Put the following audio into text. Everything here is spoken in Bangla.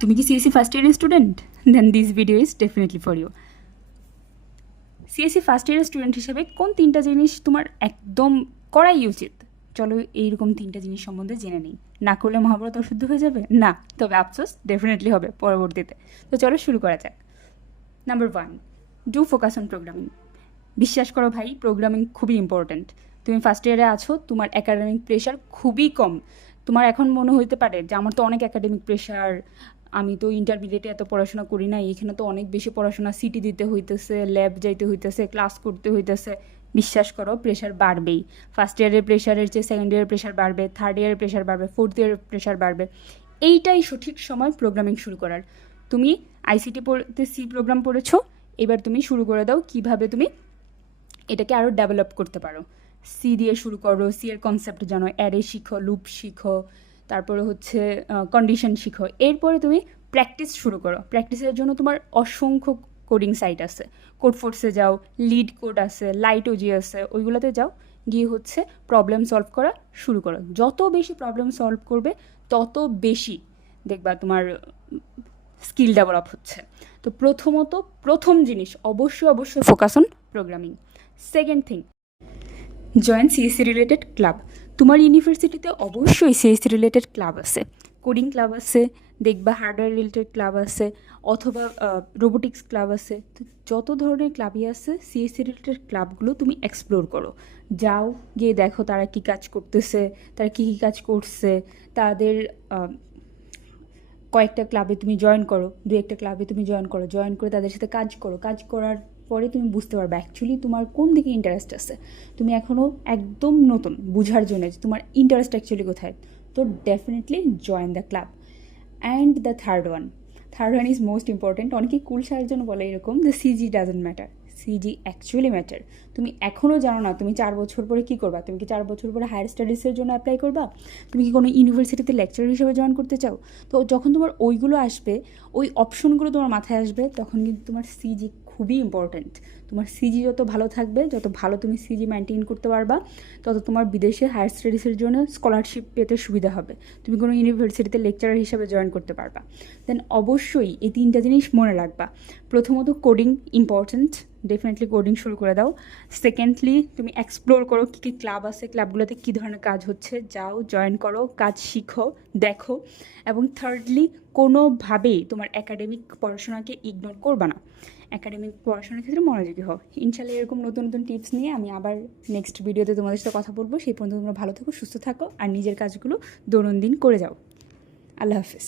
তুমি কি সিএসসি ফার্স্ট ইয়ারের student? Then this video is definitely for you. CSC first ইয়ারের স্টুডেন্ট হিসেবে কোন তিনটা জিনিস তোমার একদম করাই উচিত? চলো এইরকম তিনটা জিনিস সম্বন্ধে জেনে নিই। না করলে মহাভারত অশুদ্ধ হয়ে যাবে না, তবে আফসোস ডেফিনেটলি হবে পরবর্তীতে। তো চলো শুরু করা যাক। Number 1, do focus on programming. বিশ্বাস করো ভাই, প্রোগ্রামিং খুবই ইম্পর্ট্যান্ট। তুমি ফার্স্ট ইয়ারে আছো, তোমার একাডেমিক প্রেশার খুবই কম। তোমার এখন মনে হইতে পারে যে আমার তো অনেক একাডেমিক প্রেশার, আমি তো ইন্টারমিডিয়েটে এত পড়াশোনা করি নাই, এখানে তো অনেক বেশি পড়াশোনা, সিটি দিতে হইতেছে, ল্যাব যাইতে হইতেছে, ক্লাস করতে হইতেছে। বিশ্বাস করো, প্রেশার বাড়বেই। ফার্স্ট ইয়ারের প্রেশারের চেয়ে সেকেন্ড ইয়ারের প্রেশার বাড়বে, থার্ড ইয়ারের প্রেশার বাড়বে, ফোর্থ ইয়ারের প্রেশার বাড়বে। এইটাই সঠিক সময় প্রোগ্রামিং শুরু করার। তুমি আইসিটি পড়তে সি প্রোগ্রাম পড়েছো, এবার তুমি শুরু করে দাও কীভাবে তুমি এটাকে আরও ডেভেলপ করতে পারো। সি দিয়ে শুরু করো, সি এর কনসেপ্ট জানো, অ্যারে শিখো, লুপ শিখো, তারপরে হচ্ছে কন্ডিশন শিখো। এরপরে তুমি প্র্যাকটিস শুরু করো। প্র্যাকটিসের জন্য তোমার অসংখ্য কোডিং সাইট আছে। কোড ফোর্সে যাও, লিড কোড আছে, লাইট ওজি আছে, ওইগুলোতে যাও, গিয়ে হচ্ছে প্রবলেম সলভ করা শুরু করো। যত বেশি প্রবলেম সলভ করবে তত বেশি দেখবা তোমার স্কিল ডেভেলপ হচ্ছে। তো প্রথম জিনিস অবশ্যই focus on programming. Second thing, join CSC related club. তোমার ইউনিভার্সিটিতে অবশ্যই সিএসসি রিলেটেড ক্লাব আছে, কোডিং ক্লাব আছে, দেখবা হার্ডওয়্যার রিলেটেড ক্লাব আছে, অথবা রোবোটিক্স ক্লাব আছে। তো যত ধরনের ক্লাবই আছে, সিএসসি রিলেটেড ক্লাবগুলো তুমি এক্সপ্লোর করো। যাও, গিয়ে দেখো তারা কী কাজ করতেছে, তারা কী কী কাজ করছে, তাদের কয়েকটা ক্লাবে তুমি জয়েন করো, দু একটা ক্লাবে তুমি জয়েন করো, জয়েন করে তাদের সাথে কাজ করো। কাজ করার পরে তুমি বুঝতে পারবে অ্যাকচুয়ালি তোমার কোন দিকে ইন্টারেস্ট আছে। তুমি এখনও একদম নতুন, বুঝার জন্য যে তোমার ইন্টারেস্ট অ্যাকচুয়ালি কোথায়। তো definitely join the club. And the third one is most important. অনেকেই কুল সারের জন্য বলে এরকম, the CG doesn't matter, CG actually matter. তুমি এখনও জানো না তুমি 4 বছর পরে কী করবা। তুমি কি 4 বছর পরে হায়ার স্টাডিজের জন্য অ্যাপ্লাই করবা? তুমি কি কোনো ইউনিভার্সিটিতে লেকচারার হিসেবে জয়েন করতে চাও? তো যখন তোমার ওইগুলো আসবে, ওই অপশনগুলো তোমার মাথায় আসবে, তখন কিন্তু তোমার সিজি খুবই ইম্পর্ট্যান্ট। তোমার সিজি যত ভালো থাকবে, যত ভালো তুমি সিজি মেনটেন করতে পারবা, তত তোমার বিদেশে হায়ার স্টাডিজের জন্য স্কলারশিপ পেতে সুবিধা হবে। তুমি কোনো ইউনিভার্সিটিতে লেকচারার হিসেবে জয়েন করতে পারবা। দেন অবশ্যই এই তিনটা জিনিস মনে রাখবা। প্রথমত কোডিং ইম্পর্ট্যান্ট, ডেফিনেটলি কোডিং শুরু করে দাও। সেকেন্ডলি তুমি এক্সপ্লোর করো কী কী ক্লাব আছে, ক্লাবগুলোতে কী ধরনের কাজ হচ্ছে, যাও জয়েন করো, কাজ শিখো, দেখো। এবং থার্ডলি, কোনোভাবেই তোমার একাডেমিক পড়াশোনাকে ইগনোর করবা না। একাডেমিক পড়াশোনার ক্ষেত্রে মনোযোগী হও। ইনশাল্লাহ এরকম নতুন নতুন টিপস নিয়ে আমি আবার নেক্সট ভিডিওতে তোমাদের সাথে কথা বলবো। সেই পর্যন্ত তোমরা ভালো থাকো, সুস্থ থাকো, আর নিজের কাজগুলো দৈনন্দিন করে যাও। আল্লাহ হাফিজ।